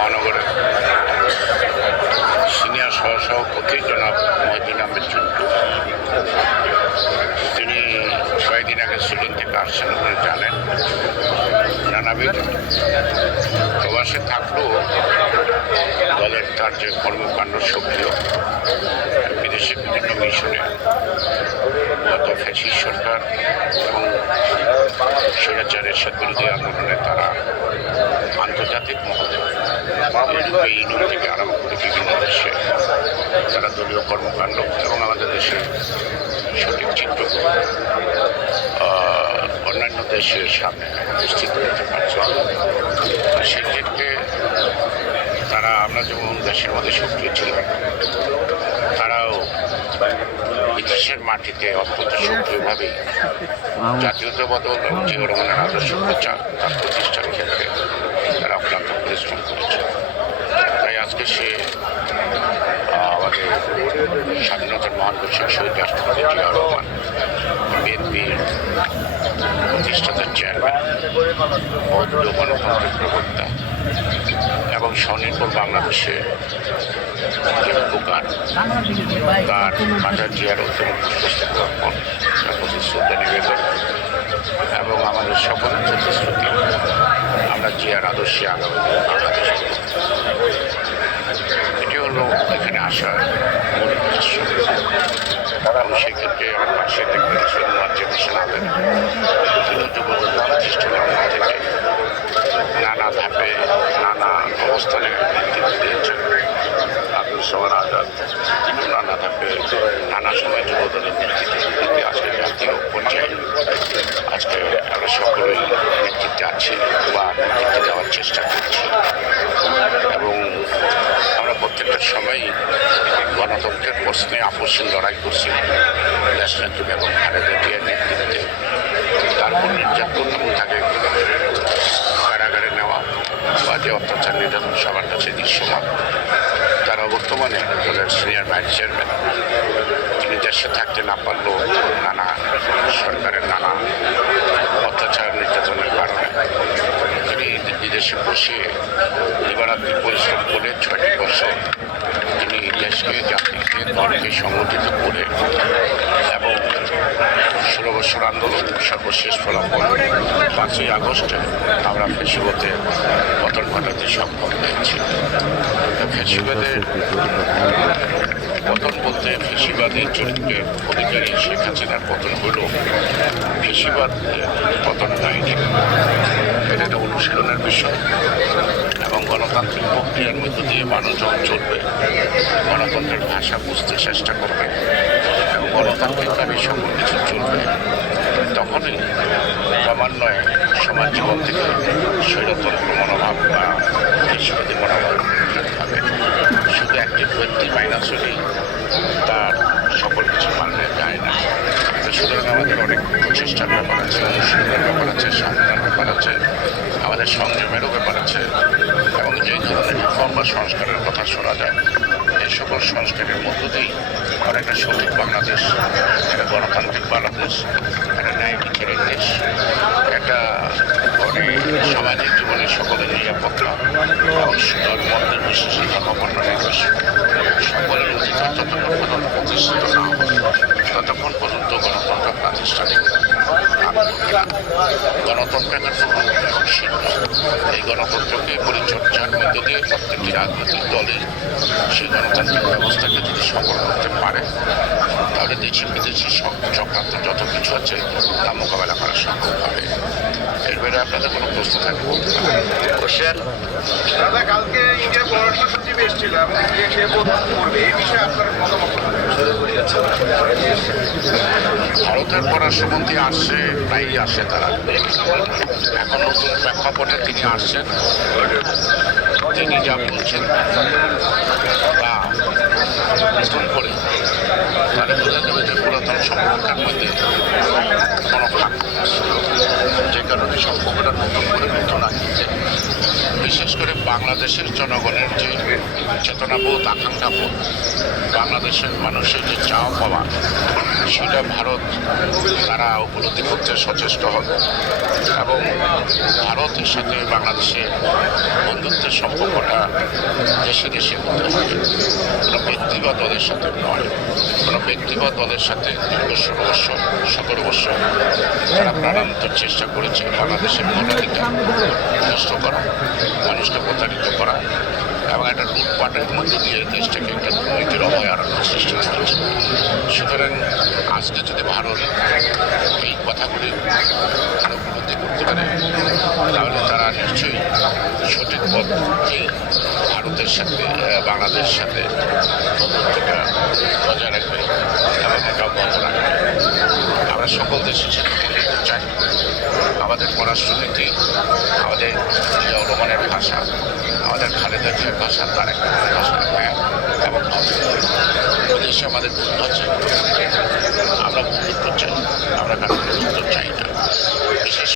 মহানগরের সিনিয়র সহসভাপতি জনাব মহিদিন আহমেদ তিনি কয়েকদিন আগে সুইডেন থেকে আসছেন আপনি জানেন। নানাবিধ প্রবাসে থাকলেও দলের তার যে কর্মকাণ্ড সক্রিয় বিদেশে বিভিন্ন মিশনে গত ফ্যাসিস সরকার এবং স্বৈরাচারের বিরোধী আন্দোলনে তারা আন্তর্জাতিক মহলে ইউরোপীয় ইউনিয়ন থেকে আরম্ভ করে বিভিন্ন দেশে তারা দলীয় কর্মকাণ্ড এবং আমাদের দেশের সঠিক চিত্র অন্যান্য দেশের সামনে উপস্থিত করতে পারছে আর সেই ক্ষেত্রে তারা আমরা যেমন দেশের মধ্যে সক্রিয় ছিলাম তারাও বিদেশের মাটিতে অত্যন্ত সক্রিয়ভাবেই জাতীয়তাবাদ এবং জিও রহমানের আদর্শ প্রচার তার প্রতিষ্ঠার ক্ষেত্রে পরিশ্রম করেছে তাই আজকে সে আমাদের স্বাধীনতার মহান ঘোষক শহীদ রাষ্ট্রপতি জিয়া রহমান বিএনপির প্রতিষ্ঠাতার চেয়ারম্যান বৌদ্ধ গণতন্ত্রের প্রবক্তা এবং স্বনির্ভর বাংলাদেশে দোকান তার মাজার জিয়ার উত্তম পুষ্পস্তক অর্পণ তার প্রতি নিবেদন এবং আমাদের সকল প্রতিশ্রুতি আমরা জিয়ার আদর্শে আগামী বাংলাদেশ। এটি হলো এখানে আসার মূল উদ্দেশ্য। সেক্ষেত্রে আমার পাশে দেখবেন যে হোসেন আবেদ তিনি যুবদল প্রতিষ্ঠান থেকে। নানা ধাপে, নানা অবস্থানে নেতৃত্ব দিয়েছেন। আব্দুল সামান আজাদ, নানা ধাপে, নানা সময় যুবদলের নেতৃত্ব দিতে আজকে জাতীয় পর্যায়ে আজকে আমরা সকলেই নেতৃত্বে আছি বা নেতৃত্ব দেওয়ার চেষ্টা করছি এবং প্রত্যেকটা সময়ই গণতন্ত্রের প্রশ্নে আপসীন লড়াই করছি। দেশনেত্রী বেগম খালেদা জিয়ার নেতৃত্বে তারপর নির্যাতন এবং তাকে কারাগারে নেওয়া বা যে অত্যাচার নির্যাতন সবার কাছে দৃশ্যমান, তারা বর্তমানে দলের সিনিয়র ভাইস চেয়ারম্যান, তিনি দেশে থাকতে না পারলেও নানা সরকারের নানা অত্যাচার নির্যাতনের কারণে তিনি বিদেশে বসে দিবারাত্রি পরিশ্রম করে ছয়টি বছর তিনি দেশকে জাতিকে দলকে সংগঠিত করে এবং ষোলো বছর আন্দোলন, সর্বশেষ ফলাফল পাঁচই আগস্টে আমরা ফেসিবতে পতন ঘটাতে সক্ষম হয়েছি। ফেসিবাদের পতন বলতে ফেসিবাদী চরিত্রের অধিকারী শেখ হাসিনার পতন হল ফেসিবাদ পতন হয়নি এটা অনুশীলনের বিষয়। গণতান্ত্রিক প্রক্রিয়ার মধ্য দিয়ে মানুষজন চলবে। গণতন্ত্রের ভাষা বুঝতে চেষ্টা করবে। এবং গণতান্ত্রিকভাবে সকল কিছু চলবে। তখনই ক্রমান্বয়ে সমাজ জীবন থেকে স্বৈরতন্ত্র মনোভাব বা দেশবাদী মনোভাব হবে। শুধু একটি ব্যক্তি মাইনাস হলেই তার সকল কিছু মানলে যায় না। সুতরাং আমাদের অনেক প্রচেষ্টার ব্যাপার আছে, অনুশীলনের ব্যাপার আছে সাধনার ব্যাপার আছে, আমাদের সংযমেরও ব্যাপার আছে। যেই ধরনের বা সংস্কারের কথা শোনা যায়, এই সকল সংস্কারের মধ্য দিয়েই আমরা একটা সঠিক বাংলাদেশ, একটা গণতান্ত্রিক বাংলাদেশ, একটা ন্যায় বিচারের দেশ, একটা সামাজিক জীবনে সকলের নিরাপত্তা মত নির্বিশেষে ধর্মবর্ণ নির্বিশেষে সকলের অধিকার যতক্ষণ পর্যন্ত প্রতিষ্ঠিত না ততক্ষণ পর্যন্ত গণতন্ত্র প্রাতিষ্ঠানিক গণতন্ত্র একটা রক্ষণশীল এই গণতন্ত্রকে পরিচর্যার মধ্য দিয়ে প্রত্যেকটি রাজনৈতিক দলে সেই গণতান্ত্রিক ব্যবস্থাকে যদি সফল করতে পারে তাহলে দেশি বিদেশি চক্রান্ত যত কিছু আছে তা মোকাবেলা করা সম্ভব হবে। এর বাইরে আপনাদের কোনো প্রশ্ন থাকলে বলতে পারেন। দাদা কালকে ইন্ডিয়ার পররাষ্ট্র সচিব এসেছিল এবং সে বোধন করবে এই বিষয়ে আপনার মতামত ভারতের পররাষ্ট্রমন্ত্রী আসছে, প্রায়ই আসে তারা। এখন নতুন প্রেক্ষাপটে তিনি আসছেন। তিনি যা বলছেন, তা নতুন করে তাহলে বোঝা যাবে যে পুরাতন সম্পর্কের মধ্যে কোনো ফাঁক যে কারণে সম্পর্কটা নতুন করে নতুন আসছে বিশেষ করে বাংলাদেশের জনগণের যে চেতনাবোধ, আকাঙ্ক্ষাবোধ, বাংলাদেশের মানুষের যে চাওয়া পাওয়া, সেটা ভারত তারা উপলব্ধি করতে সচেষ্ট হবে এবং ভারতের সাথে বাংলাদেশের বন্ধুত্বের সম্পর্কটা দেশে দেশে হতে হবে। কোনো ব্যক্তিগত দলের সাথে নয়। কোনো ব্যক্তিগত দলের সাথে দীর্ঘ বছর, সতেরো বছর তারা প্রাণান্ত চেষ্টা করেছে বাংলাদেশের ভোটাধিকার নষ্ট করা মানুষকে প্রতারিত করা। এবং একটা লুটপাটের মধ্য দিয়ে দেশটাকে একটা দুর্নীতির অভয়ারণ্য সৃষ্টি করেছে সুতরাং আজকে যদি ভারত এই কথাগুলি আরও উপলব্ধি করতে পারে, তাহলে তারা নিশ্চয়ই সঠিক পথেই ভারতের সাথে বাংলাদেশের সাথে বন্ধুত্বটা বজায় রাখবে এবং এটা অব্যাহত রাখবে আমরা সকল দেশের সাথে বন্ধুত্ব চাই আমাদের পররাষ্ট্রনীতি আমাদের জিয়া রহমানের ভাষা আমাদের জিয়ার ভাষা তার একটা ভাষা এবং আমাদের আছে আমরা বন্ধুত্ব চাই আমরা কারও বন্ধুত্ব চাই।